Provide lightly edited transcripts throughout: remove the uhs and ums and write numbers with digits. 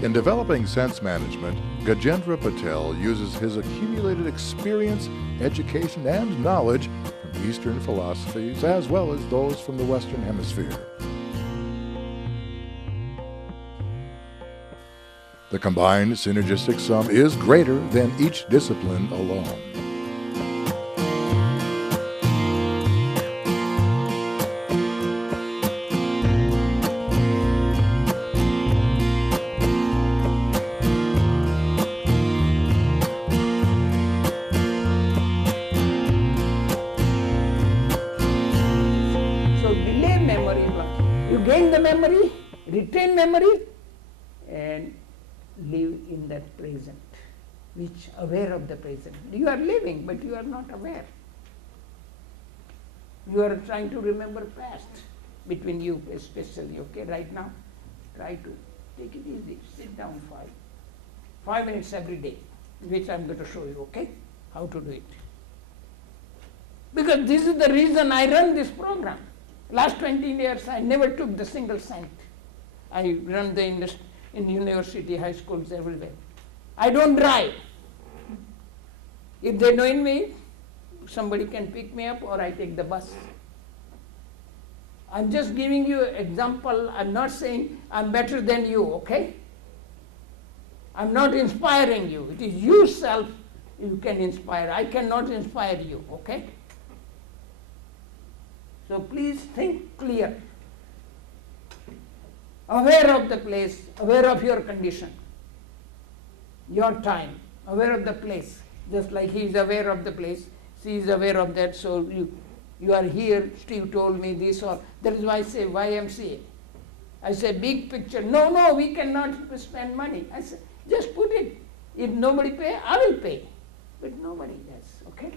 In developing sense management, Gajendra Patel uses his accumulated experience, education, and knowledge from Eastern philosophies as well as those from the Western Hemisphere. The combined synergistic sum is greater than each discipline alone. Gain the memory, retain memory, and live in that present, which aware of the present. You are living, but you are not aware. You are trying to remember past between you especially, okay, right now. Try to take it easy, sit down 5 minutes every day, which I am going to show you, okay, how to do it. Because this is the reason I run this program. Last 20 years, I never took the single cent. I run the in university, high schools, everywhere. I don't drive. If they don't me, somebody can pick me up or I take the bus. I'm just giving you an example. I'm not saying I'm better than you, okay? I'm not inspiring you. It is yourself you can inspire. I cannot inspire you, okay? So please think clear. Aware of the place, aware of your condition, your time, aware of the place. Just like he is aware of the place, she is aware of that. So you are here, Steve told me this, or that is why I say YMCA. I say big picture. No, we cannot spend money. I said, just put it. If nobody pay, I will pay. But nobody does, okay?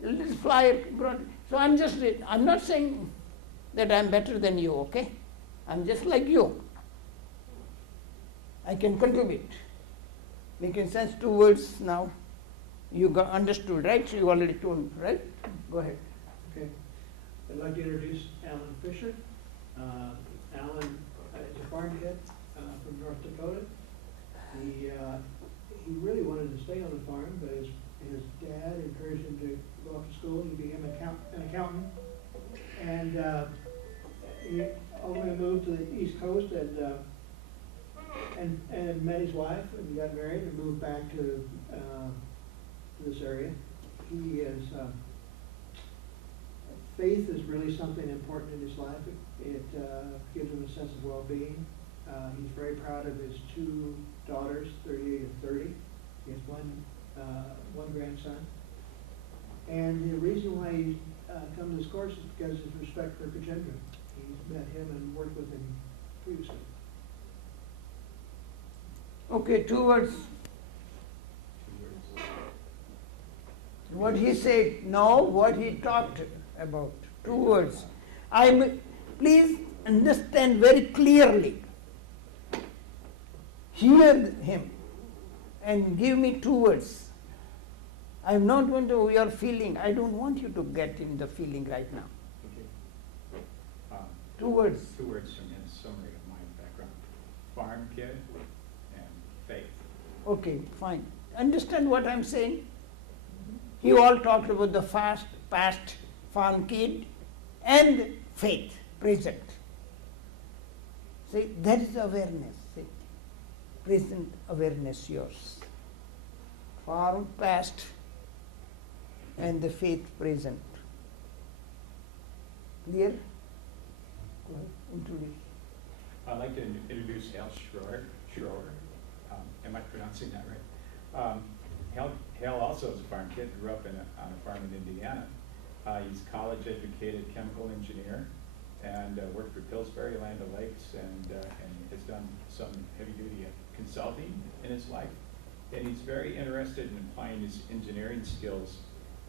This flyer brought. So I'm not saying that I'm better than you, okay? I'm just like you. I can contribute. Making sense, 2 words now. You got understood, right? So you already told me, right? Go ahead. Okay. I'd like to introduce Alan Fisher. Alan is a farm kid from North Dakota. He really wanted to stay on the farm, but his dad encouraged him to go off to school. He became an accountant, and he ultimately moved to the East Coast and met his wife and got married and moved back to this area. He is faith is really something important in his life. It gives him a sense of well-being. He's very proud of his 2 daughters, 38 and 30. He has one grandson. And the reason why he's come to this course is because of his respect for Gajendra. He's met him and worked with him previously. Okay, 2 words. What he said, no, what he talked about. 2 words. Please understand very clearly. Hear him and give me 2 words. I'm not going to your feeling. I don't want you to get in the feeling right now. Okay. 2 words. 2 words from his summary of my background. Farm kid and faith. Okay, fine. Understand what I'm saying? You all talked about the past farm kid and faith, present. See, that is awareness. See, present awareness yours. Farm past and the faith present. Clear? Go ahead, introduce. I'd like to introduce Hal Schroer. Am I pronouncing that right? Hal also is a farm kid, grew up on a farm in Indiana. He's a college-educated chemical engineer and worked for Pillsbury, Land O'Lakes, and has done some heavy-duty consulting in his life. And he's very interested in applying his engineering skills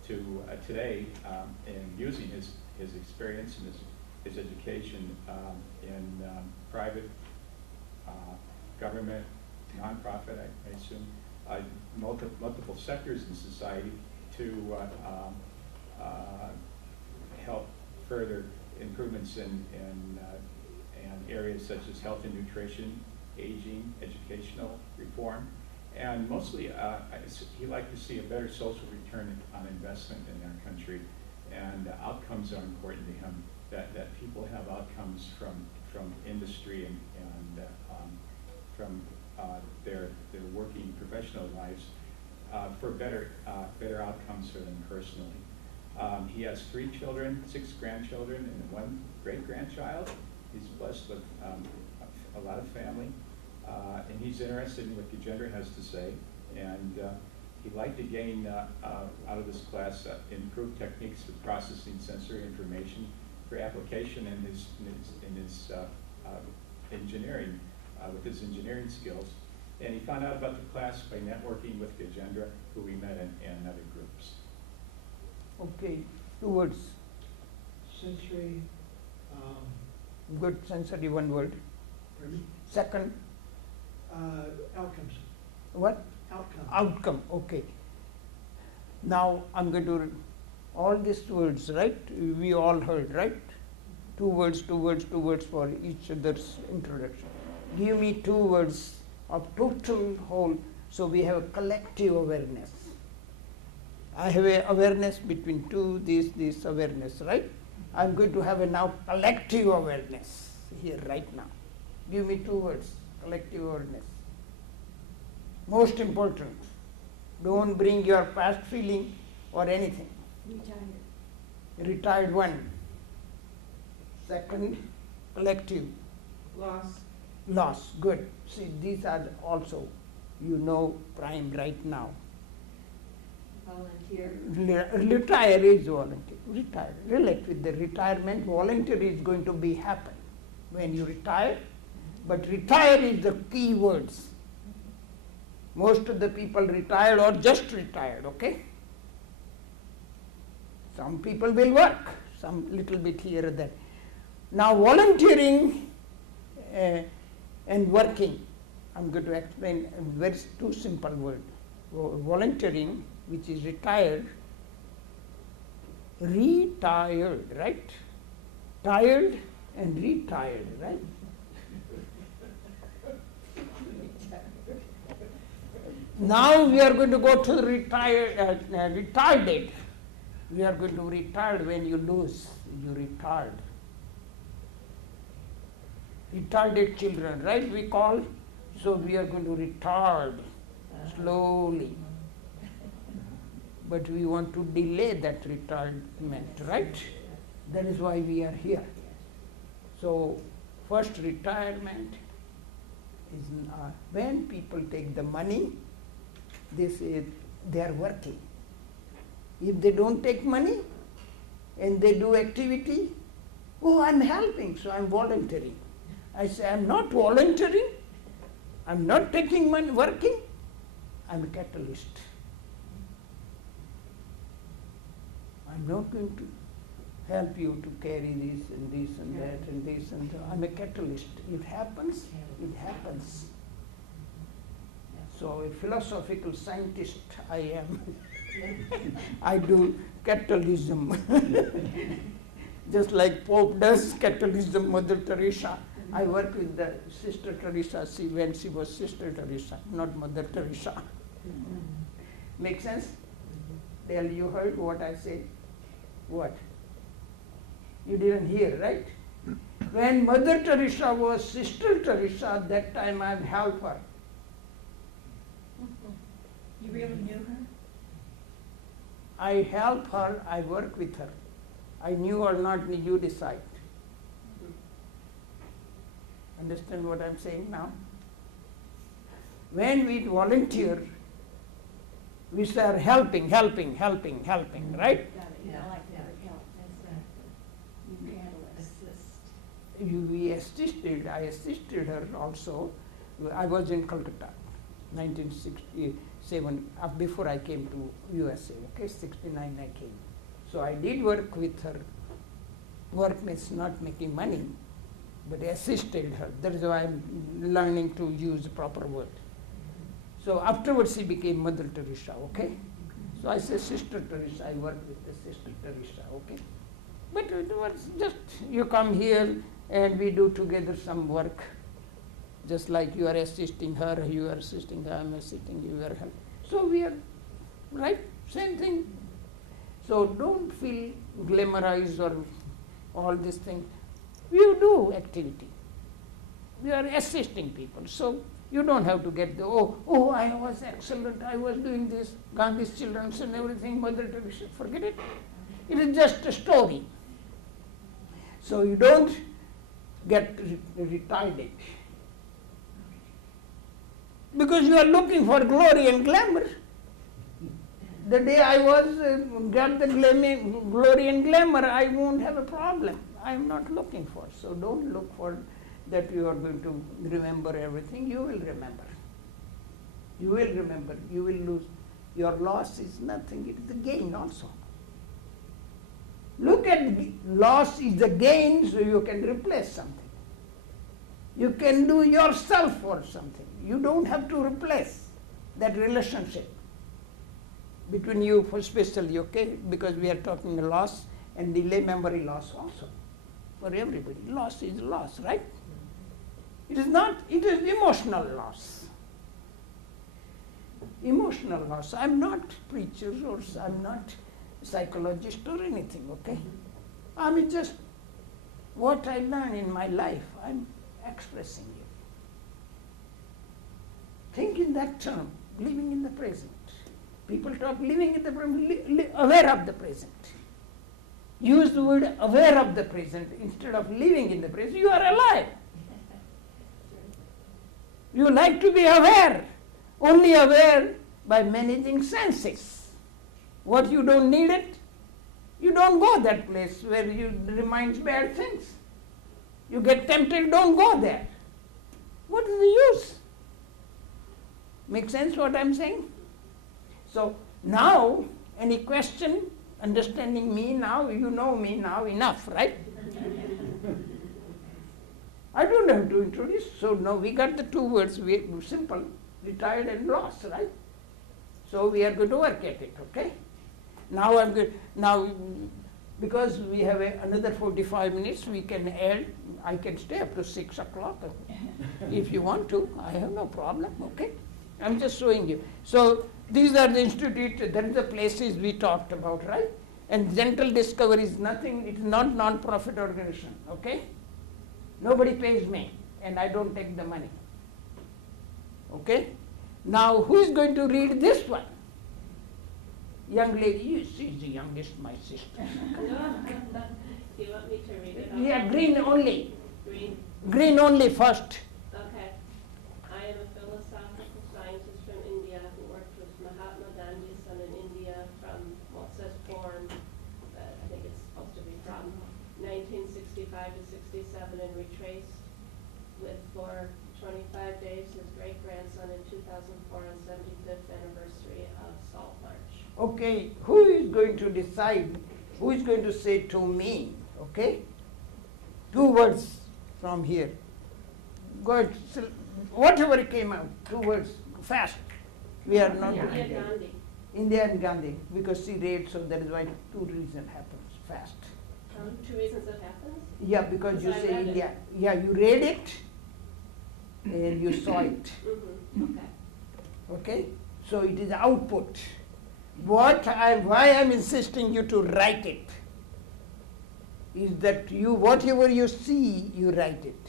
to today and using his experience and his education in private, government, nonprofit, I assume, multiple sectors in society to help further improvements in areas such as health and nutrition, aging, well-being, educational reform, and mostly he'd like to see a better social return on investment in our country, and outcomes are important to him, that people have outcomes from industry and from their working professional lives for better outcomes for them personally. He has 3 children, 6 grandchildren, and 1 great-grandchild. He's blessed with a lot of family, and he's interested in what Gajendra has to say, and he'd like to gain out of this class improved techniques for processing sensory information for application in his engineering, with his engineering skills. And he found out about the class by networking with Gajendra, who we met in other groups. Okay, 2 words. Sensory, Good sensory, 1 word. pardon me? Second, Outcomes, what? outcome. Outcome, okay. Now I'm going to, all these words, right? We all heard, right? 2 words, 2 words, 2 words for each other's introduction. Give me 2 words of total whole, so we have a collective awareness. I have a awareness between 2, this awareness, right? I'm going to have a now collective awareness here right now. Give me 2 words, collective awareness. Most important, don't bring your past feeling or anything. Retired 1. Second, collective. Loss, good. See, these are also, prime right now. Volunteer. Retire is volunteer. Retire. Relate with the retirement. Volunteer is going to be happen when you retire, but retire is the key words. Most of the people retired or just retired, okay? Some people will work, some little bit here or there. Now volunteering and working, I'm going to explain a very 2 simple words. Volunteering, which is retired, right? Tired and retired, right? Now we are going to go to retired date. We are going to retire when you lose, you retired. Retarded children, right, we call? So we are going to retard slowly. But we want to delay that retirement, right? That is why we are here. So first retirement is when people take the money, they say they are working. If they don't take money and they do activity, oh, I'm helping, so I'm volunteering. I say, I'm not volunteering, I'm not taking money, working, I'm a catalyst. I'm not going to help you to carry this and this and that and this and that. I'm a catalyst. It happens, it happens. So a philosophical scientist I am. I do catalysm. Just like Pope does catalysm, Mother Teresa. I work with the Sister Teresa when she was Sister Teresa, not Mother Teresa. Make sense? Dale, you heard what I said? What? You didn't hear, right? When Mother Teresa was Sister Teresa, that time I helped her. You really knew her? I help her, I work with her. I knew or not, you decide. Understand what I'm saying now? When we volunteer, we start helping, right? Got it. Yeah, I like that. Help. That's you can assist. I assisted her also. I was in Calcutta, 1967, before I came to USA, okay, 69 I came. So I did work with her. Work means not making money, but assisted her. That is why I'm learning to use the proper word. So afterwards she became Mother Teresa, okay? So I say Sister Teresa, I work with the Sister Teresa, okay? But it was just, you come here and we do together some work. Just like you are assisting her, you are assisting her, I'm assisting you, are helping. So we are, right? Same thing. So don't feel glamorized or all these things. You do activity. You are assisting people. So you don't have to get the, oh, I was excellent, I was doing this, Gandhi's children's and everything, Mother Teresa, forget it. It is just a story. So you don't get retarded. Because you are looking for glory and glamour. The day I got the glory and glamour, I won't have a problem. I am not looking for. So don't look for that you are going to remember everything. You will remember. You will remember. You will lose. Your loss is nothing. It is the gain also. Look at loss is the gain, so you can replace something. You can do yourself for something. You don't have to replace that relationship between you, for especially, okay? Because we are talking loss and delay memory loss also. For everybody, loss is loss, right? It is not, it is emotional loss. Emotional loss. I'm not preacher or I'm not psychologist or anything, okay? I mean just what I learned in my life, I'm expressing you. Think in that term, living in the present. People talk living in the present, aware of the present. Use the word aware of the present instead of living in the present. You are alive. You like to be aware, only aware by managing senses. What you don't need it, you don't go that place where you reminds bad things. You get tempted, don't go there. What is the use? Make sense what I'm saying? So now, any question, understanding me now, you know me now enough, right? I don't have to introduce. So now we got the two words, simple, retired and lost, right? So we are going to work at it, okay? Now I'm good. Now, because we have another 45 minutes, we can add. I can stay up to 6 o'clock if you want to. I have no problem, okay? I'm just showing you. So these are the institutes, that is the places we talked about, right? And Gentle Discovery is nothing, it's not non-profit organization, okay? Nobody pays me, and I don't take the money. Okay? Now, who is going to read this one? Young lady, she's the youngest, my sister. Do you want me to read it? Yeah, green only. Green. Green only first. Okay. I am a philosophical scientist from India who worked with Mahatma Gandhi's son in India from what says born, I think it's supposed to be from 1965 to 67 and retraced with for 25 days his great-grandson in 2004 on 75th anniversary of Salt March. Okay, who is going to decide? Who is going to say to me? Okay? 2 words from here. Go ahead, whatever came out, 2 words, fast. We are not India Gandhi. India and Gandhi, because she read, so that is why 2 reasons happens, fast. 2 reasons it happens? Yeah, because you I say read India. it. Yeah, you read it and you saw it. Okay. Okay? So it is output. Why I'm insisting you to write it is that you, whatever you see, you write it.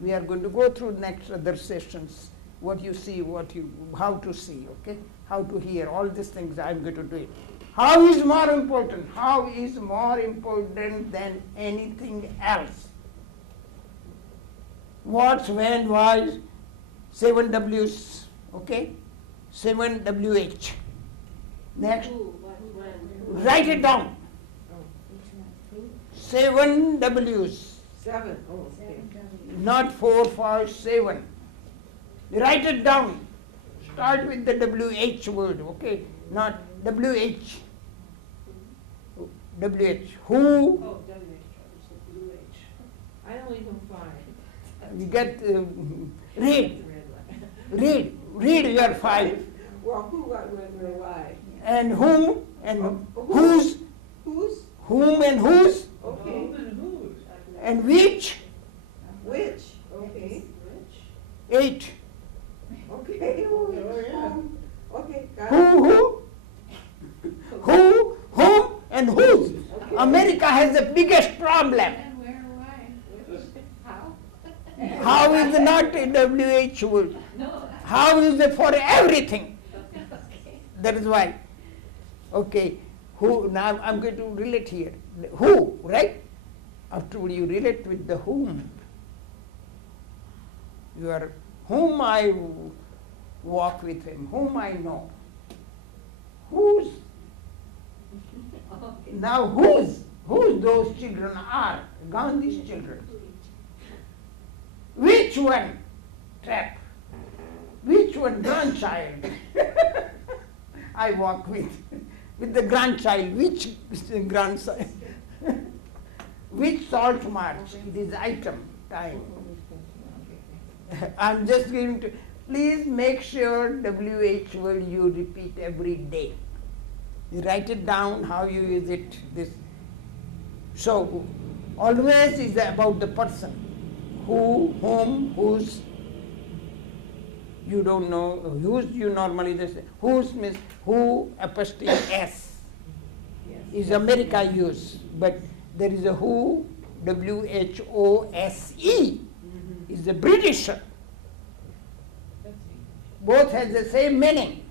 We are going to go through next other sessions, what you see, how to see, okay? How to hear, all these things I'm going to do it. How is more important? How is more important than anything else? What, when, why, 7 W's, okay? 7 WH. Next, Who, what, when? write it down. 7 W's, 7. Oh, okay. not 4, 5, 7. Write it down. Start with the WH word, okay? Not WH. WH. Who? Oh, WH. I only know 5. You get, read your 5. Well, who, what, when, where, why? And whom, and Who? whose, Whose? whom and whose, Okay. and which, Which? Okay. 8. Okay, Oh, yeah. okay, got Who, it. whom, and whose. Okay. America has the biggest problem. And where, why? How? How is not a WHO? No. How is it for everything? Okay. That is why. Okay, who, now I'm going to relate here. Who, right? Afterward you relate with the whom. You are, whom I walk with him, whom I know. Whose? Now whose those children are? Gandhi's children. Which one? Trap. Which one grandchild? I walk with the grandchild. Which grandchild? Which salt march? It is item, time. I'm just going to, please make sure WH word you repeat every day. You write it down, how you use it, this. So, always is about the person. Who, whom, whose. You don't know, whose you normally just, whose means who apostrophe S. Is America use, but there is a who, WHOSE, is the British. Both has the same meaning.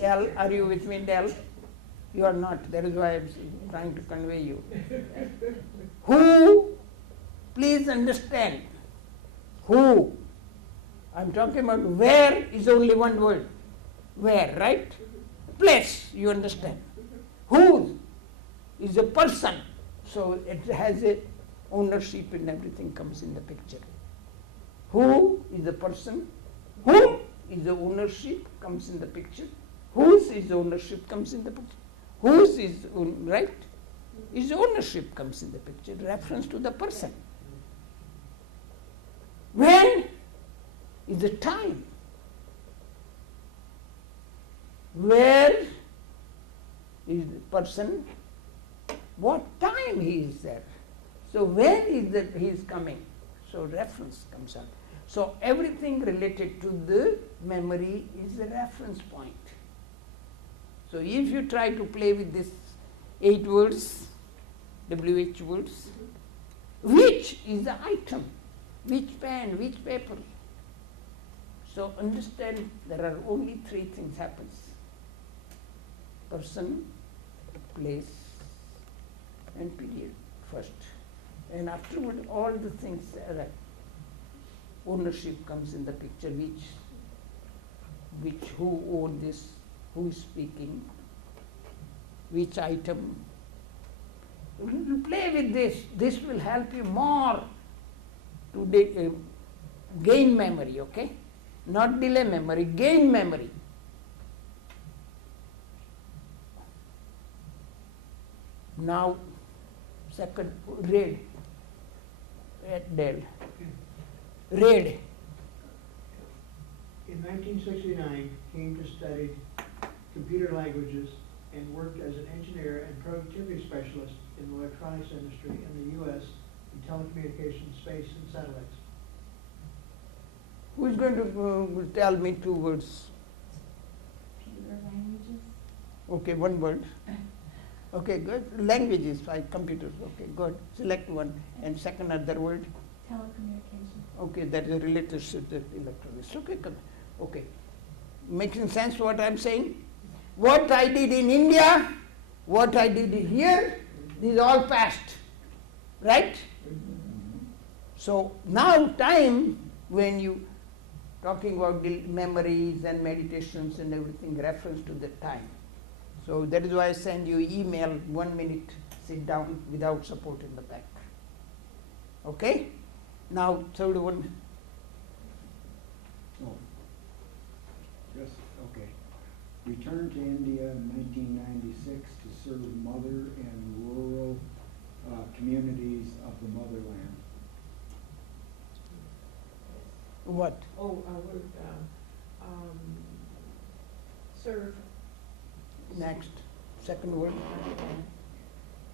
L, are you with me, Del? You are not, that is why I'm trying to convey you. Who, please understand, who, I'm talking about where is only one word. Where, right? Place, you understand. Who is a person, so it has a ownership and everything comes in the picture. Who is the person, whom is the ownership comes in the picture, whose is ownership comes in the picture, whose is, right? Is ownership comes in the picture, reference to the person. When is the time? Where is the person? What time he is there? So when is that he is coming? So reference comes up. So everything related to the memory is the reference point. So if you try to play with this 8 words, WH words, which is the item? Which pen, which paper? So understand there are only 3 things happens. Person, place, and period first. And afterward all the things, ownership comes in the picture, which who own this, who is speaking, which item. Play with this. This will help you more to gain memory, okay? Not delay memory, gain memory. Now, second, read. Del. Read. In 1969, came to study computer languages and worked as an engineer and productivity specialist in the electronics industry in the U.S. in telecommunications, space, and satellites. Who is going to tell me 2 words? Computer languages. Okay, 1 word. Okay, good. Languages, like computers. Okay, good. Select one. And second other word. Telecommunications. Okay, that is related to the electronics. Okay, good. Okay. Making sense what I'm saying? What I did in India, what I did here, these all past. Right? So now time when you talking about the memories and meditations and everything, reference to the time. So that is why I send you email, 1 minute, sit down without support in the back. Okay? Now, third one. Oh. Yes, okay. Returned to India in 1996 to serve mother and rural communities of the motherland. What? Oh, serve. Next. Second word.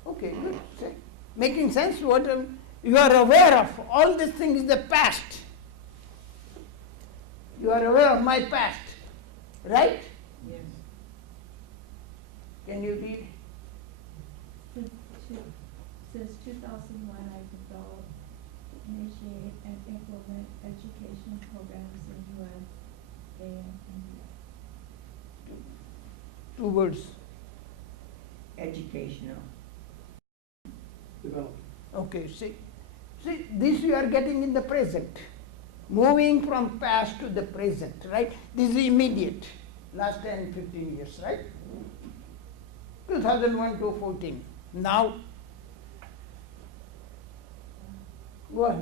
Okay, good. Making sense what you are aware of. All these things is the past. You are aware of my past, right? Yes. Can you read? Since 2001, I developed, initiate, and implement education programs in USA and India. 2 words. Educational. Develop. Okay, see, this you are getting in the present. Moving from past to the present, right? This is immediate, last 10, 15 years, right? 2001 to 14. Now, what?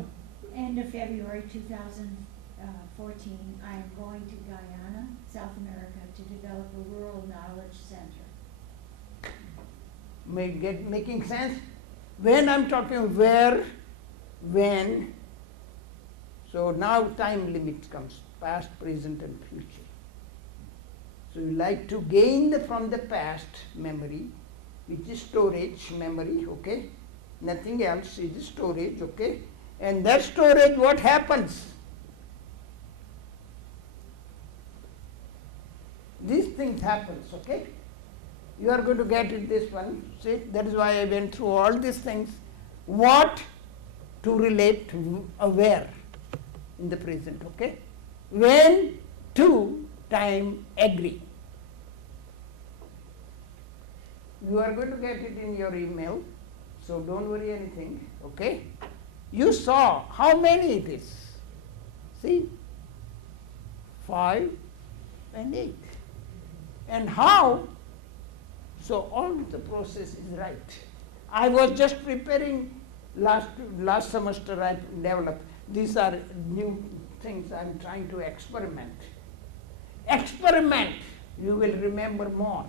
End of February 2014, I am going to Guyana, South America, to develop a rural knowledge center. Making sense? When I'm talking where, when, so now time limit comes, past, present and future. So you like to gain from the past memory, which is storage memory, okay? Nothing else is storage, okay? And that storage, what happens? These things happens, okay? You are going to get it this one. See, that is why I went through all these things. What to relate to where in the present, okay? When to time agree. You are going to get it in your email, so don't worry anything, okay? You saw how many it is. See? 5 and 8. And how? So all the process is right. I was just preparing last semester I developed. These are new things I'm trying to experiment. Experiment, you will remember more.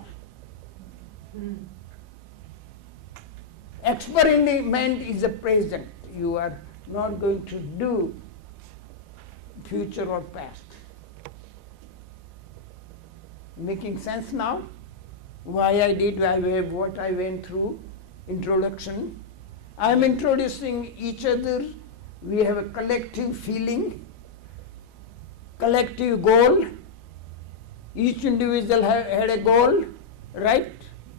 Experiment is a present. You are not going to do future or past. Making sense now? Why I did what I went through, introduction. I am introducing each other. We have a collective feeling, collective goal. Each individual had a goal, right,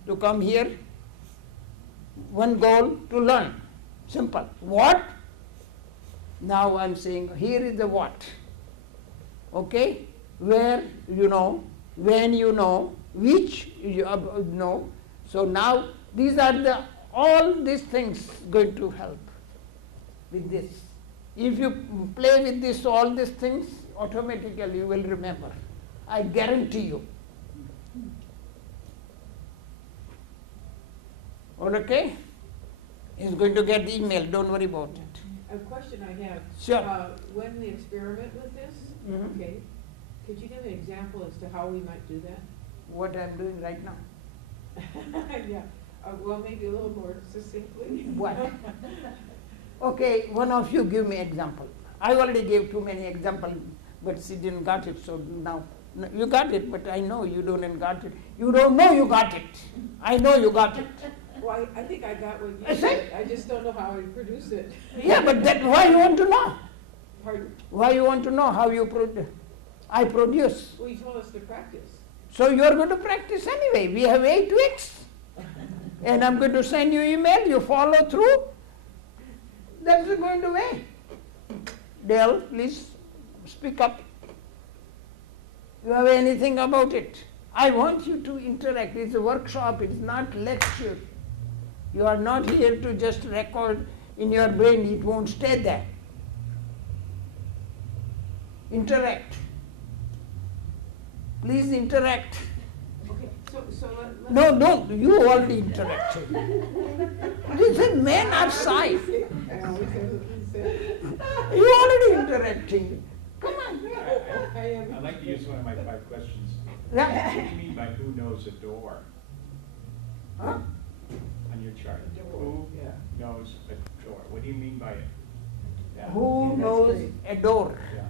to come here. One goal, to learn. Simple. What? Now I'm saying here is the what. Okay? Where you know, when you know, which you know. So now these are all these things going to help with this. If you play with this, all these things, automatically you will remember. I guarantee you. All okay? He's going to get the email, don't worry about it. A question I have. Sure. When we experiment with this, Mhm. okay, could you give an example as to how we might do that? What I'm doing right now. Yeah, well, maybe a little more succinctly. What? Okay, one of you give me example. I already gave too many examples, but she didn't got it, so now, you got it, but I know you don't got it. You don't know you got it. I know you got it. Well, I think I got what I you see. said, I just don't know how I produce it. Yeah, but that, why you want to know? Pardon? Why you want to know how you I produce? Well, you told us to practice. So you are going to practice anyway. We have 8 weeks. And I'm going to send you email, you follow through. That's going to way. Dale, please speak up. You have anything about it? I want you to interact. It's a workshop, it's not lecture. You are not here to just record in your brain, it won't stay there. Interact. Please interact. Okay, so let's. No, don't. You already interacted. Listen, men are shy. You already interacting. Come on. I'd like to use one of my 5 questions. Yeah. What do you mean by who knows a door Huh? on your chart? Who knows a door? What do you mean by it? Yeah. Who that's knows great. adore? Yeah.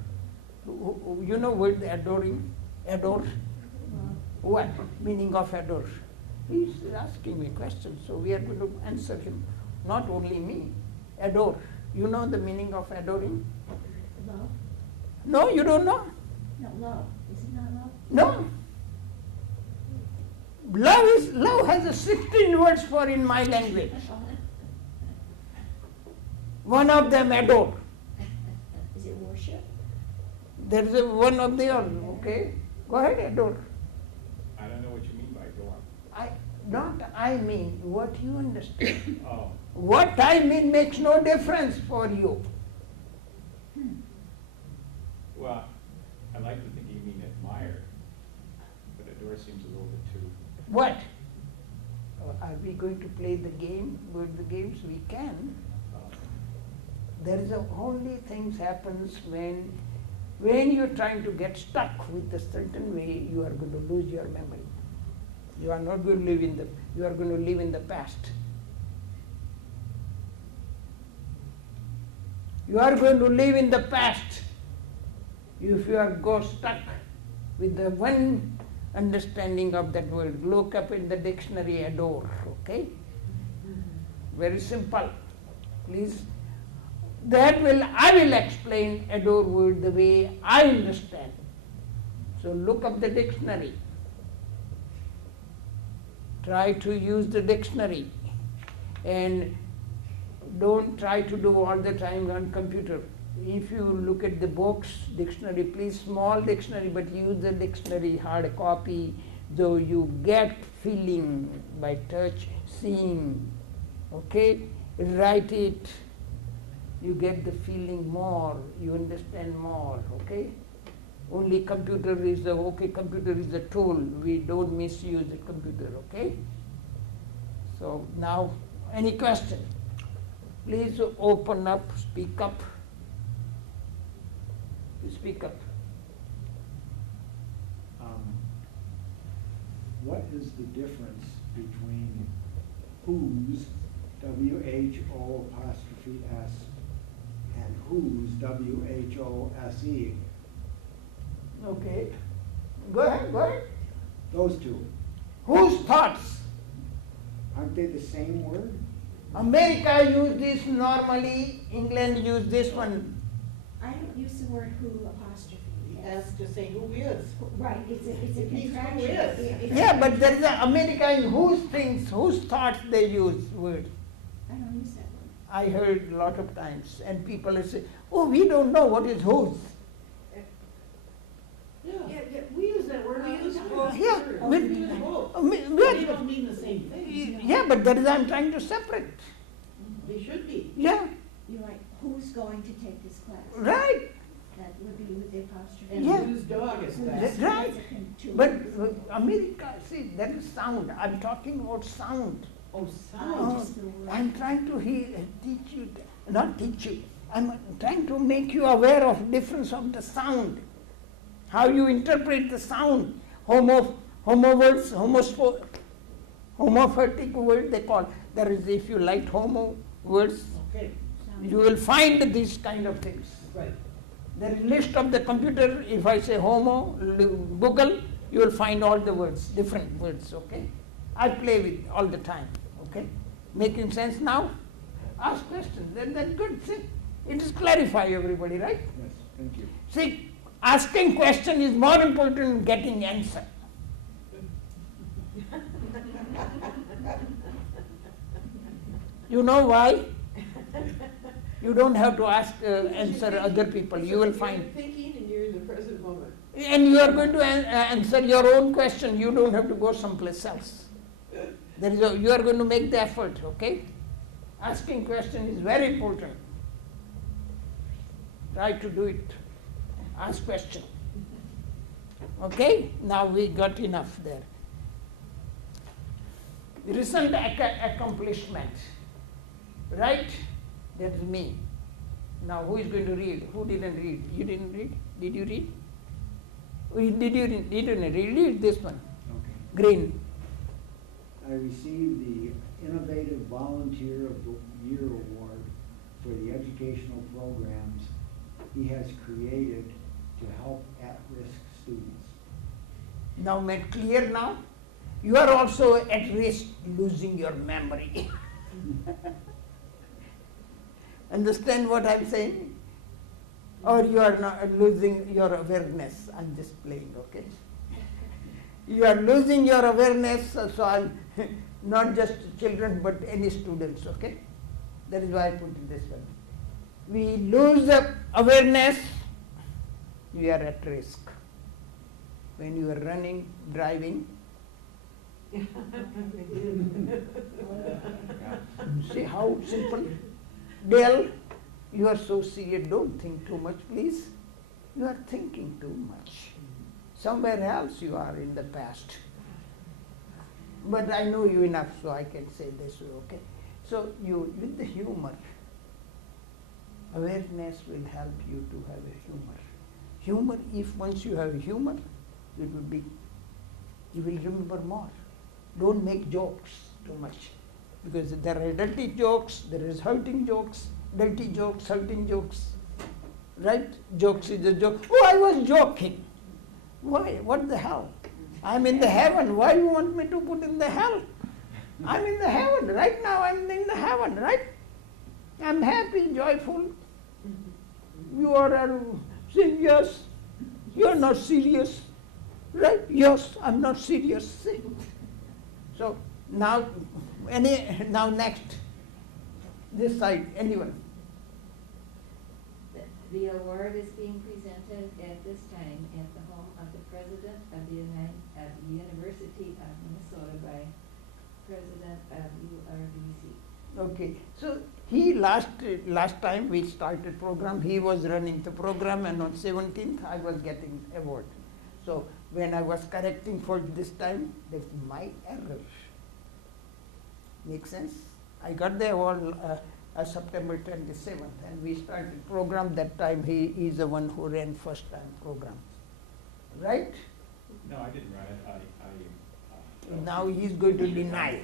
You know what adoring? Adore? What? Meaning of adore? He's asking me questions, so we are going to answer him. Not only me. Adore. You know the meaning of adoring? Love? No, you don't know? No, love, is it not love? No. Love has a 16 words for in my language. One of them adore. Is it worship? There is one of the other, okay? Go ahead, adore. I don't know what you mean by go on. I mean what you understand. Oh, What I mean makes no difference for you. well, I like to think you mean admire, but adore seems a little bit too. What? Are we going to play the game? Word the games? We can. There is only things happens when you're trying to get stuck with a certain way, you are going to lose your memory. You are not going to live in the. You are going to live in the past. You are going to live in the past if you are go stuck with the one understanding of that word. Look up in the dictionary, adore. Okay. Very simple. Please. I will explain adore word the way I understand. So look up the dictionary. Try to use the dictionary and don't try to do all the time on computer. If you look at the books, dictionary, please small dictionary, but use the dictionary hard copy, though you get feeling by touch, seeing. Okay? Write it. You get the feeling more, you understand more, okay? Only computer is computer is a tool. We don't misuse the computer, okay? So now, any question? Please open up, speak up. Speak up. What is the difference between whose, W-H-O''S, and whose, W-H-O-S-E? Okay. Go ahead. Those two, Whose thoughts? aren't they the same word? America use this normally, England use this one. I don't use the word who apostrophe. He has to say who is. Right, it's a It means who contraction. is. Yeah, but there is a America in whose thoughts they use word. I don't use that word. I heard a lot of times, and people say, oh, we don't know what is whose. Yeah, we use that word, we use both. Yeah, We use both. They don't mean the same thing. Yeah, but that is I'm trying to separate. They should be. Yeah, You're right, who's going to take this class? right. That would be with the apostrophe. And Yeah. whose dog is that? That's right. That's a two But words. America, see, that is sound. I'm talking about sound. Oh, Oh, sound. just the word. I'm trying to teach you, not teach you. I'm trying to make you aware of difference of the sound. How you interpret the sound. Homo words, homophotic word they call. There is, if you like homo words, Okay, you will find these kind of things. right. There is list of the computer. If I say homo, Google, you will find all the words, different words, okay? I play with all the time, okay? Making sense now? Ask questions, then that's good. See, it is clarify everybody, right? Yes, thank you. See, asking question is more important than getting answer. You know why? You don't have to ask, answer other people. You will find. You're thinking and you're in the present moment. And you are going to answer your own question. You don't have to go someplace else. You are going to make the effort, okay? Asking question is very important. Try to do it. Ask question. Okay? Now we got enough there. Recent accomplishment. Right? That is me. Now who is going to read? Who didn't read? You didn't read? Did you read? Did you read? Didn't read? Read this one. Okay. Green. I received the Innovative Volunteer of the Year Award for the educational programs he has created to help at-risk students. Now made clear now? You are also at risk losing your memory. Understand what I'm saying? or you are not losing your awareness. I'm just playing, okay? You are losing your awareness, so I'm not just children but any students, okay? That is why I put it this way. We lose the awareness, we are at risk. When you are running, driving, see how simple? Dale, you are so serious, don't think too much, please. You are thinking too much. Somewhere else you are in the past. But I know you enough, so I can say this way, okay? So you, with the humor, awareness will help you to have a humor. Humor, if once you have humor, it will be, you will remember more. Don't make jokes too much, because there are dirty jokes, there is hurting jokes, dirty jokes, hurting jokes, right? Jokes is a joke. Oh, I was joking. Why? What the hell? I'm in the heaven. Why you want me to put in the hell? I'm in the heaven. Right now I'm in the heaven, right? I'm happy, joyful. You are saying yes. You are not serious. Right? Yes, I'm not serious. So now next. This side, anyone. The award is being presented at this time at the home of the President of the University of Minnesota by President of URBC. Okay, so he last time we started program, he was running the program, and on 17th I was getting award. So when I was correcting for this time, that's my error. Make sense? I got the award September 27th, and we started program that time. He is the one who ran first time program, right? No, I didn't run it. Now he's going to deny.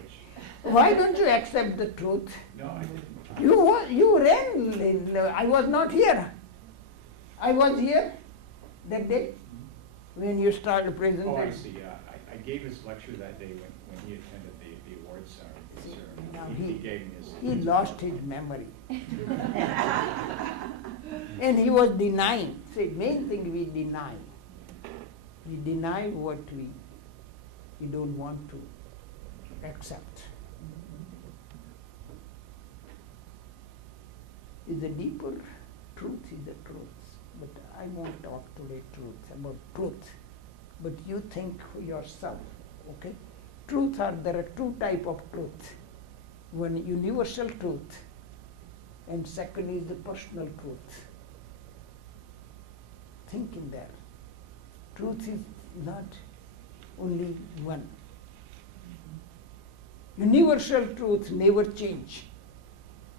Why don't you accept the truth? No, I didn't. You ran. I was not here. I was here that day when you started presenting. Oh, I see. I gave his lecture that day when he attended the awards ceremony. Now He gave me his. he lost his memory. And he was denying. See, main thing we deny. We deny what we don't want to accept. Is a deeper truth is the truth. But I won't talk today about truth. But you think for yourself, okay? There are two type of truth. One universal truth, and second is the personal truth. Think in that. Truth is not only one. Universal truth never change.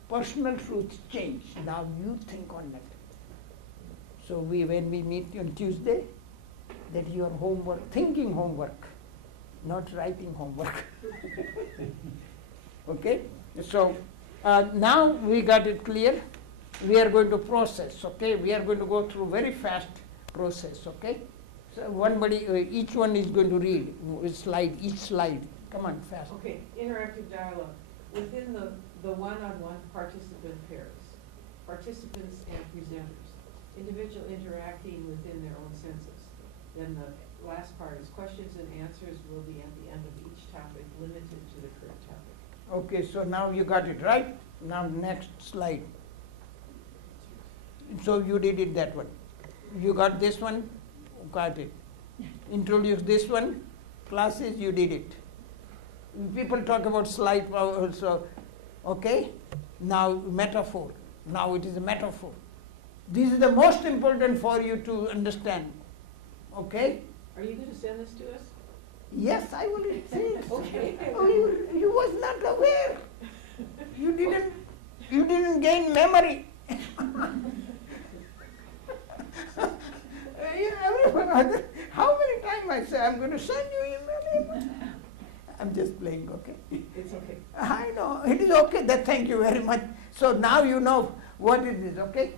Personal truth change. Now you think on that. So when we meet on Tuesday, that your homework, thinking homework, not writing homework. Okay? So now we got it clear. We are going to process, okay? We are going to go through very fast process, okay? So each one is going to read each slide. Come on, fast. Okay, interactive dialogue. Within the one-on-one participant pairs, participants and presenters, individual interacting within their own senses. Then the last part is questions and answers will be at the end of each topic, limited to the current topic. Okay, so now you got it right. Now next slide. So you did it that one. You got this one, got it. Introduce this one, classes, you did it. People talk about slide power, so okay. Now metaphor. Now it is a metaphor. This is the most important for you to understand. Okay? Are you going to send this to us? Yes, I will say it. Okay. Oh, you was not aware. You didn't gain memory. Everyone, how many times I say I'm going to send you email? I'm just playing, okay? It's okay. I know, it is okay. Thank you very much. So now you know what it is, okay?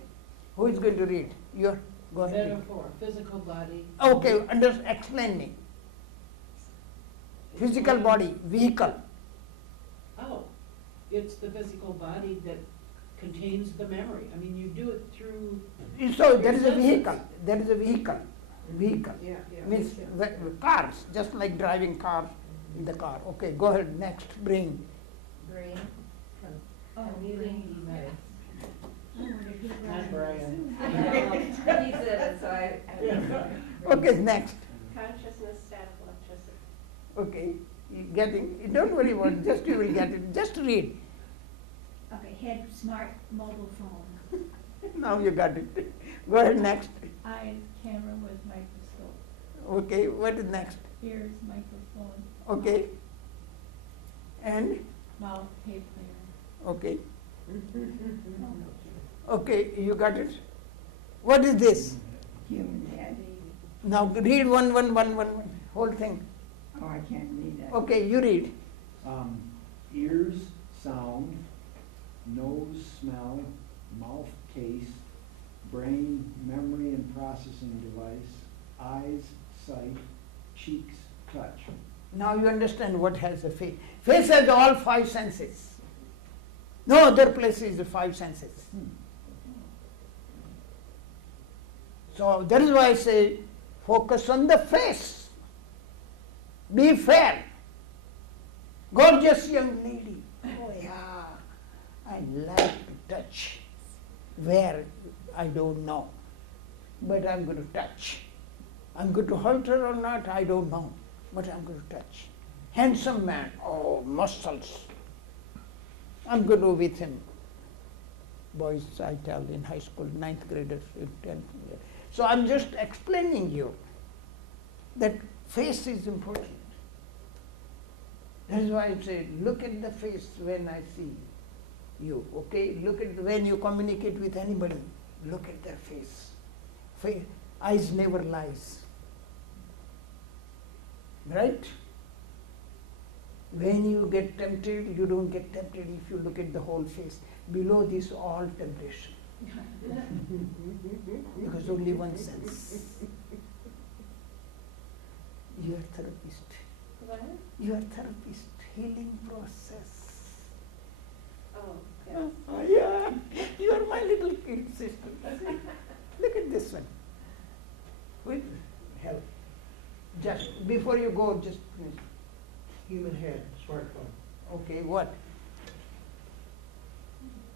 Who is going to read? Go ahead. Metaphor, physical body. Okay, explain me. Physical body, vehicle. Oh, it's the physical body that contains the memory. I mean, you do it through. So there is a vehicle, vehicle. Yeah, yeah. Means cars, just like driving cars in the car. Okay, go ahead, next, brain. Brain, Oh, commuting brain. device. I wonder who Not Brian. Brian. He said it, so I. Okay, next. Consciousness, static electricity. Okay, you getting, don't worry about it, just you will get it, just read. Okay, head, smart mobile phone. Now you got it. Go ahead, next. Eyes, camera with microscope. Okay, what is next? Ears, microphone. Okay. And, Mouth, tape player. okay. Okay, you got it? What is this? Human head. Now read one, whole thing. Oh, I can't read that. Okay, you read. Ears, sound, nose, smell, mouth, taste, brain, memory and processing device, eyes, sight, cheeks, touch. Now you understand what has a face. Face has all five senses. No other place is the five senses. So that is why I say focus on the face. Be fair. Gorgeous young lady. Oh yeah, I like to touch. Where? I don't know. But I'm going to touch. I'm going to hurt her or not, I don't know. But I'm going to touch. Handsome man, oh, muscles. I'm going to go with him. Boys, I tell in high school, 9th graders, 10th grade. So I'm just explaining you that face is important. That's why I say, look at the face when I see you, okay? Look at when you communicate with anybody, look at their face. Eyes never lies. Right? When you get tempted, you don't get tempted if you look at the whole face. Below this, all temptation. Because only one sense. You are therapist. What? You are therapist. Healing process. Oh, yes. Oh, yeah. You are my little kid sister. Look at this one. With help. Just before you go, just finish. Human head, smartphone. Okay, what?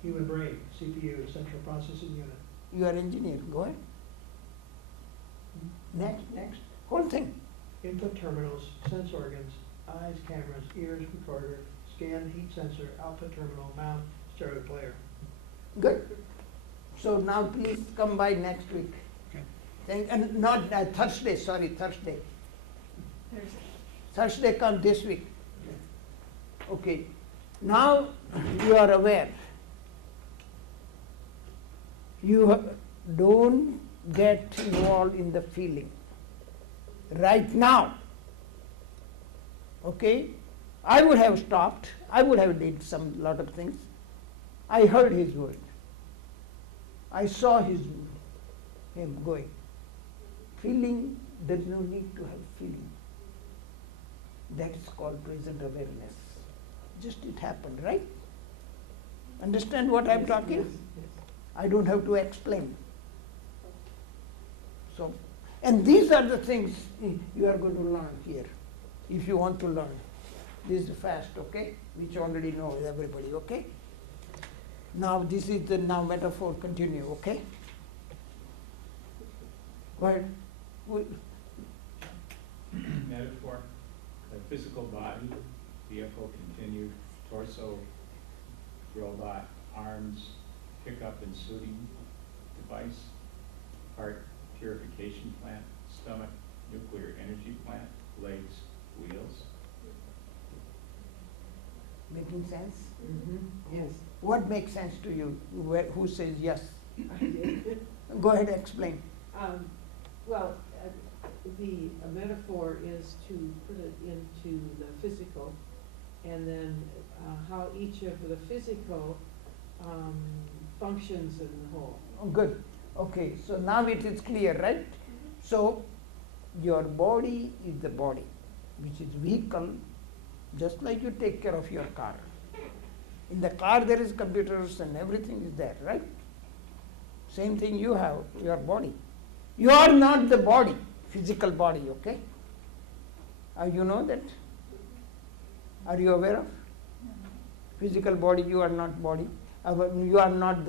Human brain, CPU, central processing unit. You are engineer. Go ahead. Next. Whole thing. Input terminals, sense organs, eyes, cameras, ears, recorder, scan, heat sensor, output terminal, mount, stereo player. Good. So now please come by next week. Okay. And not Thursday, sorry, Thursday. Thursday. Thursday come this week. Okay. Now you are aware. You don't get involved in the feeling. Right now. Okay? I would have stopped. I would have did some lot of things. I heard his word. I saw him going. Feeling, there is no need to have feeling. That is called present awareness. Just it happened, right? Understand what I'm talking? Yes. I don't have to explain. So, and these are the things you are going to learn here, if you want to learn. This is fast, okay? Which already knows everybody, okay? Now this is the now metaphor continue, okay? Go ahead. Metaphor, the physical body, vehicle continued, torso, robot, arms, pickup and suiting device, heart, purification plant, stomach, nuclear energy plant, legs, wheels. Making sense? Yes. What makes sense to you? Who says yes? I did. Go ahead, explain. Well, the metaphor is to put it into the physical, and then how each of the physical functions in the whole. Oh, good. Okay, so now it is clear, right? So, your body is the body, which is vehicle, just like you take care of your car. In the car there is computers and everything is there, right? Same thing you have, your body. You are not the body, physical body, okay? You know that? Are you aware of? Physical body, you are not body. You are not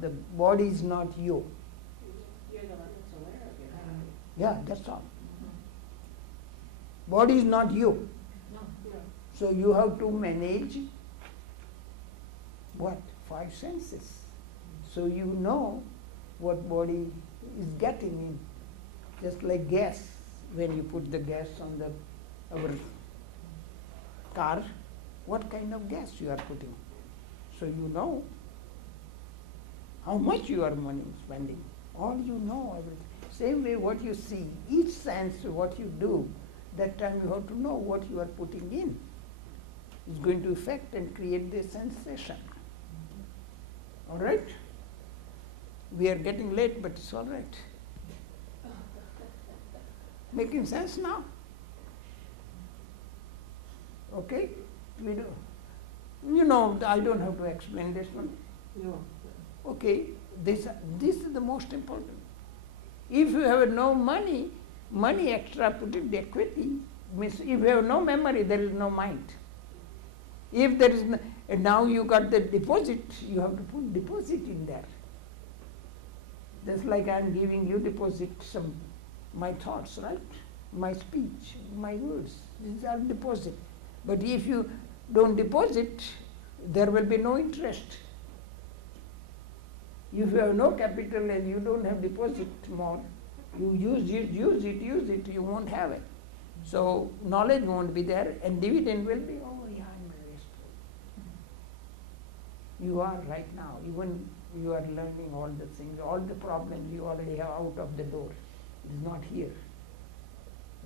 the body is not you. You're the one that's aware of your body. Yeah, that's all. Body is not you. No. No. So you have to manage what? 5 senses. So you know what body is getting in. Just like gas, when you put the gas on our car, what kind of gas you are putting. So you know how much you are money spending. All you know, everything. Same way what you see, each sense, what you do, that time you have to know what you are putting in. It's going to affect and create the sensation. All right? We are getting late, but it's all right. Making sense now? Okay? We do. You know, I don't have to explain this one. No. Okay, this is the most important. If you have no money extra put in the equity, means if you have no memory, there is no mind. If there is no, and now you got the deposit, you have to put deposit in there. Just like I am giving you deposit some my thoughts, right? My speech, my words. These are deposit. But if you don't deposit, there will be no interest. If you have no capital and you don't have deposit more, you use it, you won't have it. So knowledge won't be there and dividend will be, oh yeah, I'm restful. You are right now, even you are learning all the things, all the problems you already have out of the door. It is not here.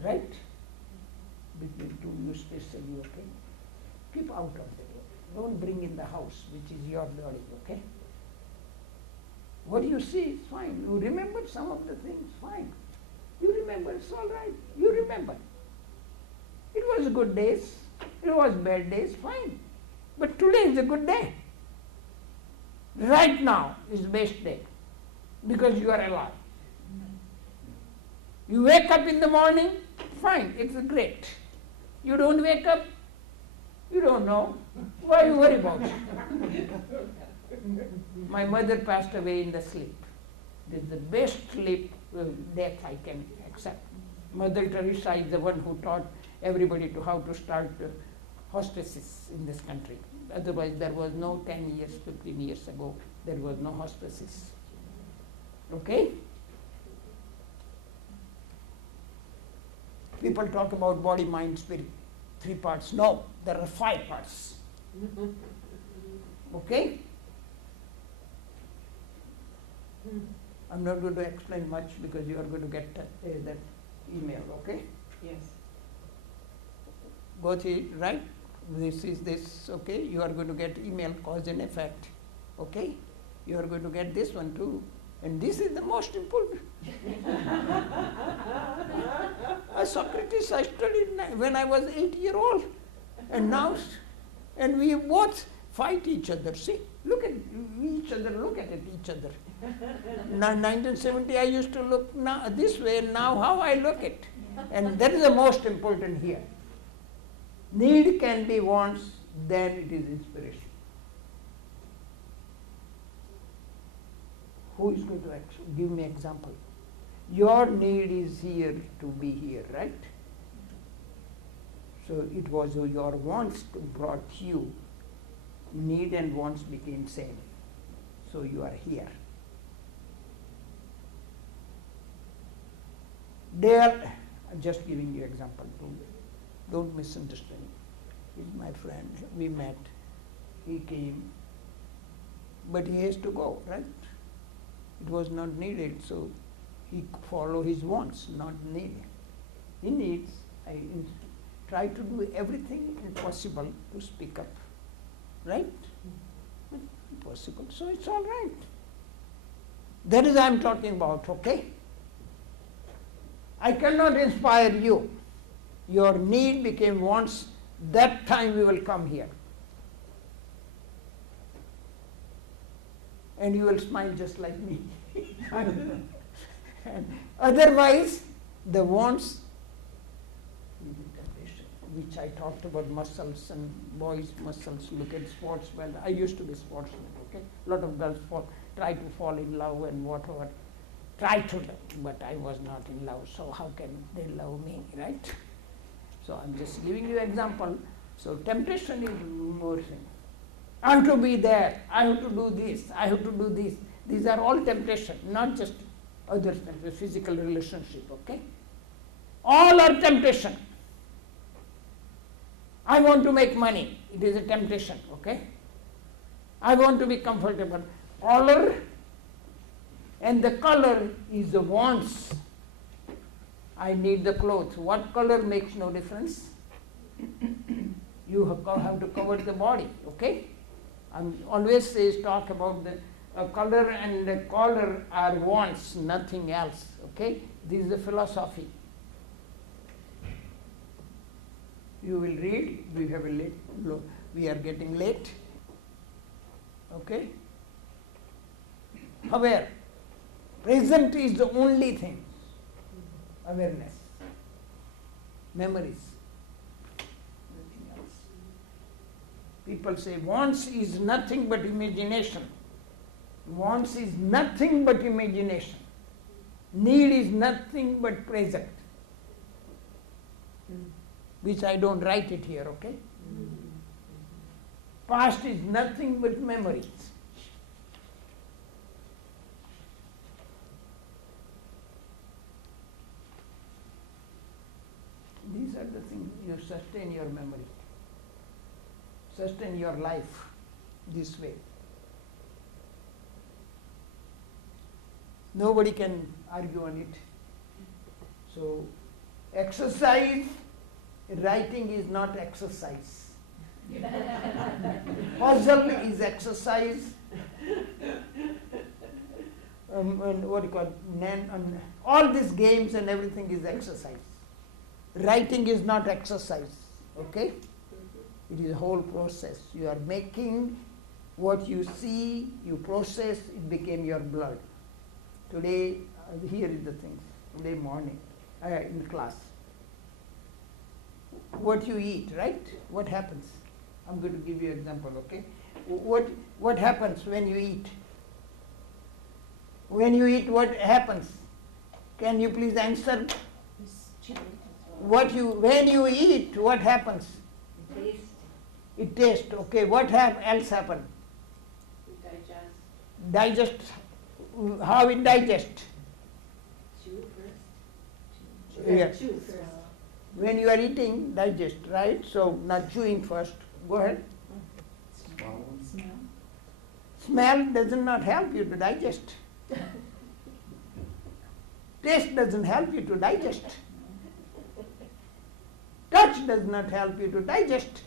Right? Between two, you especially, okay? Keep out of the door. Don't bring in the house, which is your body, okay? What you see is fine. You remember some of the things, fine. You remember, it's all right. You remember. It was good days, it was bad days, fine. But today is a good day. Right now is the best day because you are alive. You wake up in the morning, fine, it's great. You don't wake up, you don't know. Why you worry about it? My mother passed away in the sleep. This is the best sleep death I can accept. Mother Teresa is the one who taught everybody to how to start hospices in this country. Otherwise, there was no 10 years, 15 years ago, there was no hospices. Okay? People talk about body, mind, spirit, 3 parts. No, there are 5 parts. Okay? I'm not going to explain much because you are going to get that email, okay? Yes. Go through it, right? This is this, okay? You are going to get email cause and effect, okay? You are going to get this one too. And this is the most important. Socrates I studied when I was 8 years old. And now, and we both fight each other, see? Look at each other, look at it, each other. Now, 1970 I used to look now this way, now how I look at. And that is the most important here. Need can be wants, then it is inspiration. Who is going to give me example? Your need is here to be here, right? So it was your wants brought you. Need and wants became same. So you are here. There, I'm just giving you example. Don't misunderstand. He's my friend. We met. He came. But he has to go, right? It was not needed, so he follow his wants, not needed. He needs. I try to do everything possible to speak up, right? But impossible, so it's all right. That is I'm talking about, okay? I cannot inspire you. Your need became wants that time we will come here. And you will smile just like me. And otherwise, the wants, which I talked about, muscles and boys' muscles, look at sports. Well, I used to be sportsman, okay? A lot of girls try to fall in love and whatever. Try to love, but I was not in love, so how can they love me, right? So I'm just giving you example. So temptation is more thing. I have to be there, I have to do this, I have to do this. These are all temptation, not just other things, the physical relationship, okay? All are temptation. I want to make money, it is a temptation, okay? I want to be comfortable. Color and the color is the wants. I need the clothes. What color makes no difference? You have to cover the body, okay? I always talk about the color and the color are wants, nothing else, okay? This is the philosophy. You will read, we are getting late, okay? Aware. Present is the only thing. Awareness. Memories. Nothing else. People say wants is nothing but imagination. Wants is nothing but imagination. Need is nothing but present. Which I don't write it here, okay? Past is nothing but memories. These are the things you sustain your memory, sustain your life this way. Nobody can argue on it. So, exercise, writing is not exercise. Puzzle is exercise. And what you call all these games and everything is exercise. Writing is not exercise, okay? It is a whole process. You are making what you see, you process, it became your blood. Today, here is the things, today morning, in class. What you eat, right? What happens? I'm going to give you an example, okay? What happens when you eat? When you eat, what happens? Can you please answer? When you eat, what happens? Taste. It tastes, okay. What else happen? Digest. Digest. How it digest? Chew first. Yes. Chew first. When you are eating, digest, right? So, not chewing first. Go ahead. Smell. Smell does not help you to digest. Taste doesn't help you to digest. Touch does not help you to digest.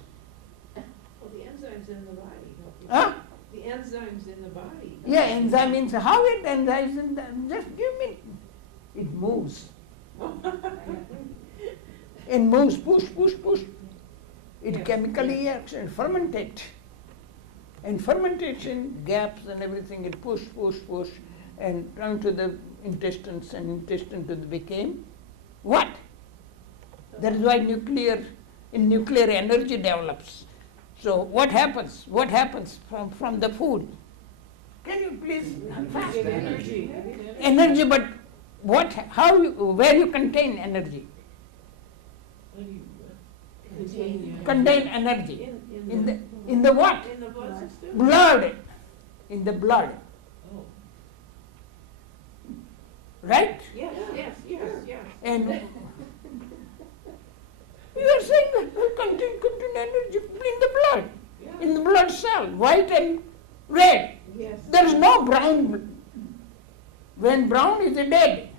Well, the enzymes in the body help you. Huh? The enzymes in the body. Yeah, enzyme means how it enzymes in the, just give me. It moves. It moves, push. It chemically reacts and fermentate. And fermentation, gaps and everything, it push, and down to the intestines, and intestine to the became what? That is why nuclear energy develops. So what happens? What happens from the food? Can you please fast? Energy. Energy, but where you contain energy? Contain energy. In the what? In the blood system? Blood. In the blood. Oh. Right? Yes. And you are saying that you contain energy in the blood. Yeah. In the blood cell, white and red. Yes. There is no brown. When brown is dead.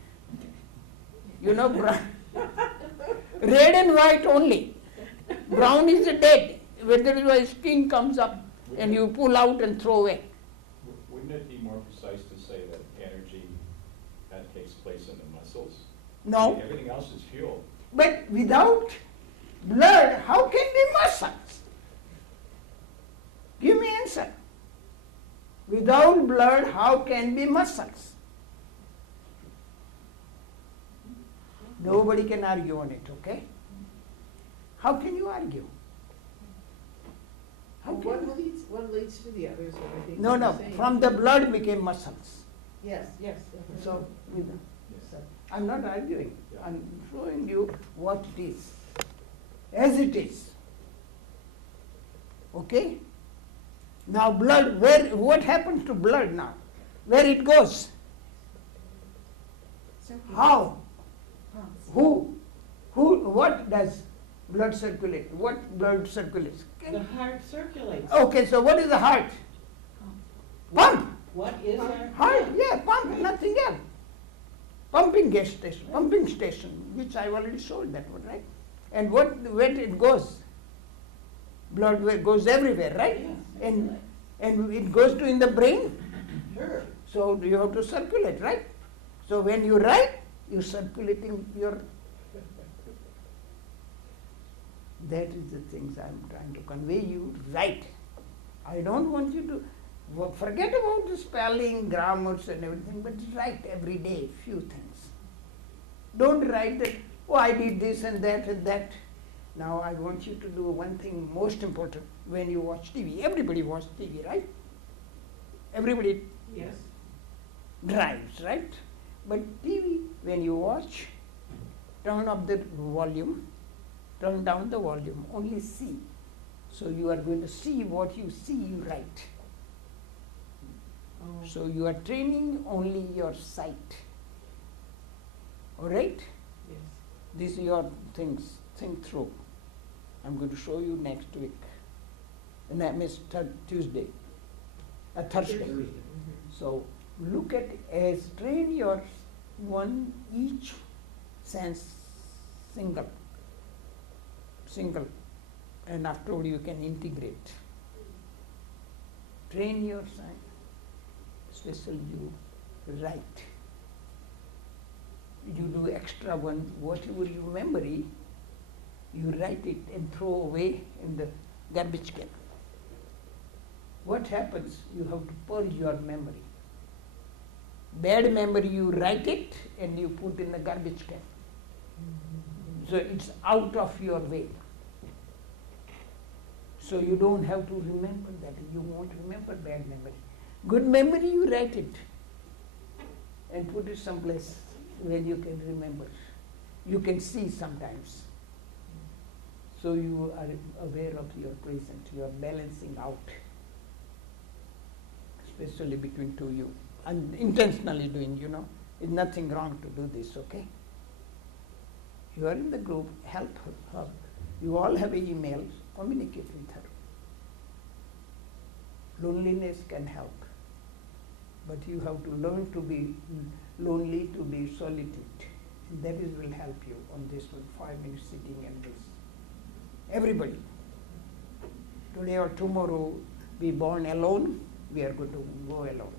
You know, red and white only. Brown is dead. Whether your skin comes up and you pull out and throw away. Wouldn't it be more precise to say that energy that takes place in the muscles? No. Everything else is fuel. But without blood, how can be muscles? Give me answer. Without blood, how can be muscles? Nobody can argue on it, okay? How can you argue? How Well, can one leads to the other, so I think. No, what no, you're saying- from the blood became muscles. Yes, yes. So, I'm not arguing. I'm showing you what it is, as it is. Okay? Now blood, what happens to blood now? Where it goes? How? Pumps. What does blood circulate? What blood circulates? The heart circulates. Okay, so what is the heart? Pump. What is our? Heart, yeah, pump, nothing else. Pumping station, which I already showed that one, right? And where it goes? Blood goes everywhere, right? Yes. And it goes to in the brain, Sure. so you have to circulate, right? So when you write, you're circulating your. That is the things I'm trying to convey you. Write. I don't want you to forget about the spelling, grammars and everything, but write every day few things. Don't write that, oh, I did this and that and that. Now I want you to do one thing most important when you watch TV. Everybody watches TV, right? Everybody Yes. drives, right? But TV, when you watch, turn up the volume, turn down the volume, only see. So you are going to see what you see, you write. Oh. So you are training only your sight. All right? Yes. These are your things. Think through. I'm going to show you next week. And I missed Tuesday. Thursday. Mhm. So look at as train your one each sense single. And afterward you can integrate. Train your sense. Especially you write. You do extra one, whatever you memory, you write it and throw away in the garbage can. What happens? You have to purge your memory. Bad memory, you write it and you put in the garbage can. So it's out of your way. So you don't have to remember that. You won't remember bad memory. Good memory, you write it and put it someplace where you can remember. You can see sometimes. So you are aware of your present. You are balancing out, especially between two you. I'm intentionally doing, There's nothing wrong to do this, okay? You are in the group, help her. You all have emails, communicate with her. Loneliness can help. But you have to learn to be lonely, to be solitude. And that will help you on this one, 5 minutes sitting and this. Everybody. Today or tomorrow, be born alone, we are going to go alone.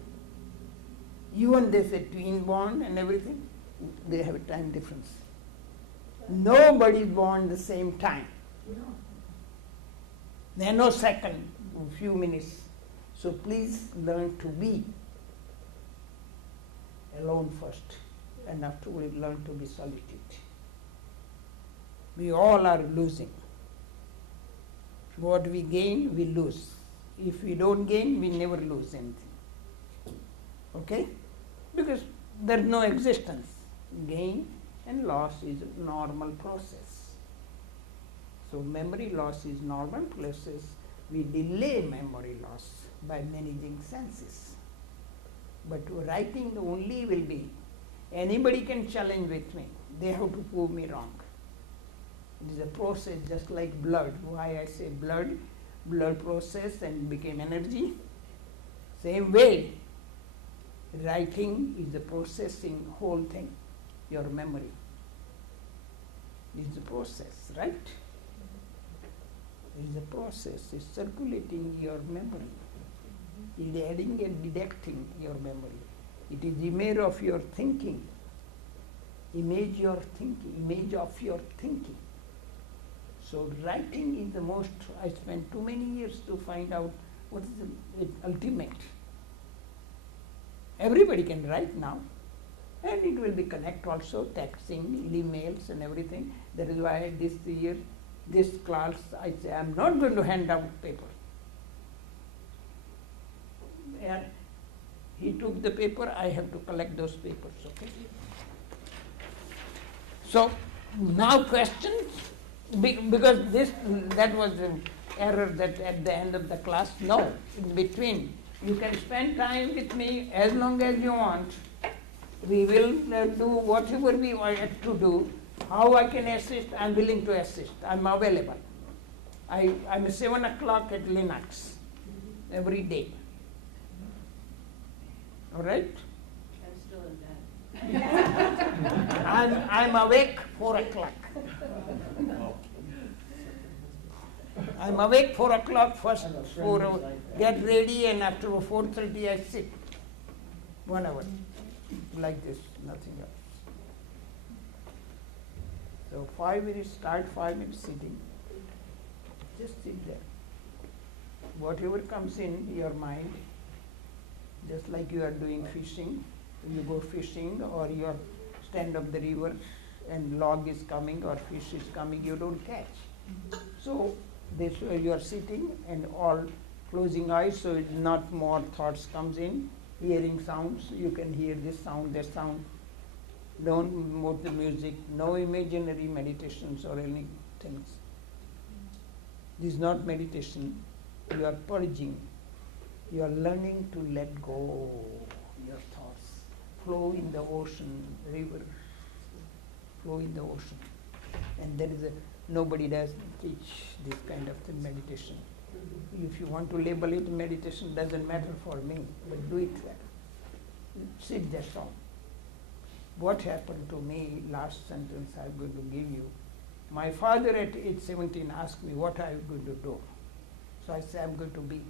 Even they say twin born and everything, they have a time difference. Nobody is born the same time. Nanosecond, a few minutes. So please learn to be alone first, and afterwards learn to be solitude. We all are losing. What we gain, we lose. If we don't gain, we never lose anything. Okay? Because there is no existence. Gain and loss is a normal process. So memory loss is normal process. We delay memory loss by managing senses. But writing only will be, anybody can challenge with me. They have to prove me wrong. It is a process just like blood. Why I say blood process and became energy. Same way, writing is the processing whole thing, your memory. It is a process, right? It is a process. It's circulating your memory. It is adding and deducting your memory. It is image of your thinking. Image of your thinking. So writing is the most, I spent too many years to find out what is the ultimate. Everybody can write now, and it will be connect also, texting, emails and everything. That is why this year, this class, I say I am not going to hand out paper. And he took the paper, I have to collect those papers, okay? So now questions, because that was an error that at the end of the class, no, in between. You can spend time with me as long as you want. We will do whatever we want to do. How I can assist, I'm willing to assist. I'm available. I'm 7 o'clock at Linux every day. All right? I'm still in bed. I'm awake 4 o'clock. I'm awake 4 o'clock first, get ready, and after 4:30 I sit. 1 hour. Like this, nothing else. So 5 minutes start, 5 minutes sitting. Just sit there. Whatever comes in your mind, just like you are doing fishing, you go fishing or you stand up the river and log is coming or fish is coming, you don't catch. So this way you are sitting and all closing eyes, so not more thoughts comes in. Hearing sounds, you can hear this sound, that sound. Don't move the music, no imaginary meditations or any things. This is not meditation. You are purging. You are learning to let go your thoughts. Flow in the ocean, river. Flow in the ocean. And there is nobody does teach this kind of thing, meditation. If you want to label it meditation, doesn't matter for me, but do it well. Sit there so. What happened to me, last sentence I'm going to give you. My father at age 17 asked me what I am going to do. So I said I'm going to be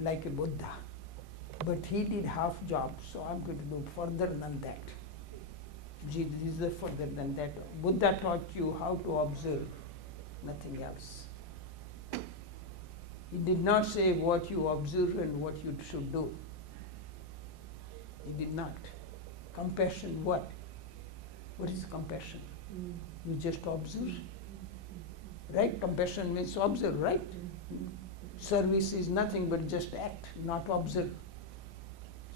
like a Buddha. But he did half job, so I'm going to do further than that. This is further than that. Buddha taught you how to observe, nothing else. He did not say what you observe and what you should do. He did not. Compassion, what? What is compassion? You just observe. Right? Compassion means observe, right? Service is nothing but just act, not observe.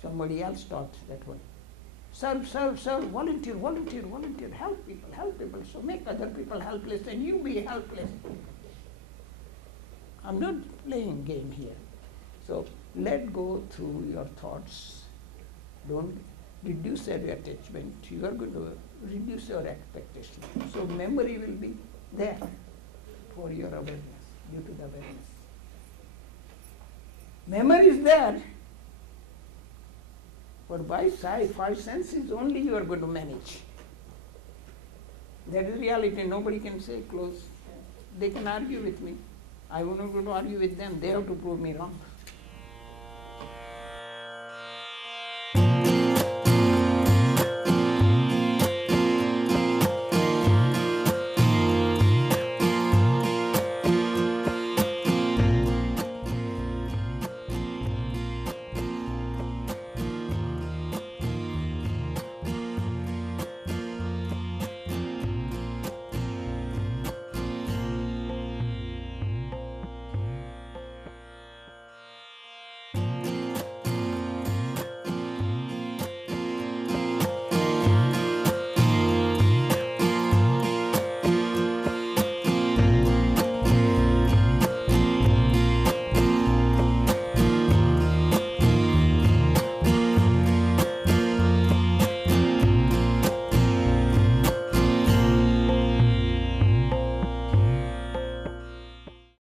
Somebody else taught that one. Serve, serve, serve, volunteer, volunteer, volunteer, help people. So make other people helpless and you be helpless. I'm not playing game here. So let go through your thoughts. Don't reduce your attachment. You are going to reduce your expectation. So memory will be there for your awareness, due to the awareness. Memory is there, but by five senses only you are going to manage. That is reality. Nobody can say close. They can argue with me. I am not going to argue with them. They have to prove me wrong.